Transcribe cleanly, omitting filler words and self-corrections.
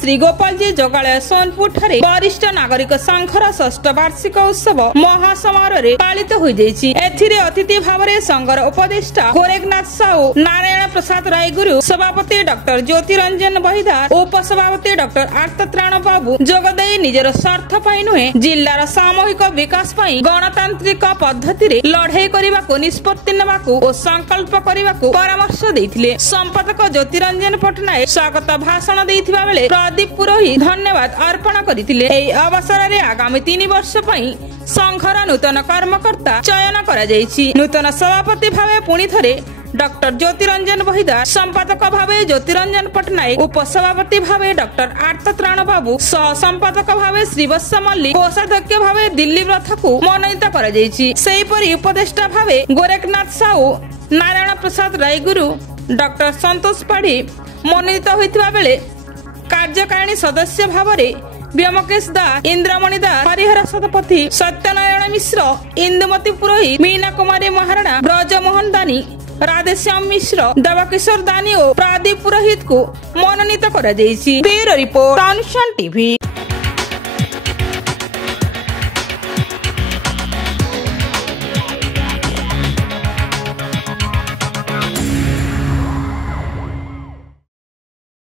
श्री गोपालजी जोगालय सोनपुर ठारे वरिष्ठ नागरिक संघर 6ठ वार्षिक उत्सव महासमारोह पालित हो जाइछि। एथिरे अतिथि भावरे संघर उपदेष्टा गोरखनाथ साहू, नारायण प्रसाद रायगुरु, सभापति डॉक्टर ज्योतिरंजन बहिदार, उपसभापति डॉक्टर आर्तत्राण बाबू जोगदेई निजर स्वार्थ पाई नुहे जिल्लार सामूहिक विकास पाई गणतांत्रिक पद्धति रे लड़ाई करबाको निष्पत्ति नेबाको और संकल्प करबाको परामर्श देथिले। संपादक ज्योतिरंजन पटनायक स्वागत भाषण देथिबा बेले प्रदीप पुरोहित धन्यवाद अर्पण करथिले। एई अवसर रे आगामी 3 वर्ष पई संघर नूतन कर्मकर्ता चयन करा जायछि। नूतन सभापति भावे पुणी थरे डॉक्टर ज्योतिरंजन बहिदार, संपादक भावे ज्योतिरंजन पटनायक, उपसभापति भावे डॉक्टर आर्तत्राण बाबू, सह संपादक भावे श्रीवत्स मल्लिक, कोषाध्यक्ष भावे दिल्ली रथ को मनोनीत करा जायछि। सेहिपरि उपदेष्टा भावे गोरखनाथ साहू, नारायण प्रसाद रायगुरु, डॉक्टर संतोष पाढ़ी मनोनीत होइतिबा बेले कार्यकारिणी सदस्य भावरे व्योमकेश दास, इंद्रमणि दास, हरिहर सतपथी, सत्यनारायण मिश्र, इंदुमती पुरोहित, मीना कुमारी महाराणा, ब्रजमोहन दानी, राधेश्याम मिश्र, देवकिशोर दानी और प्रदीप पुरोहित को मनोनीत करा जायछि। Bureau report, sunshine TV.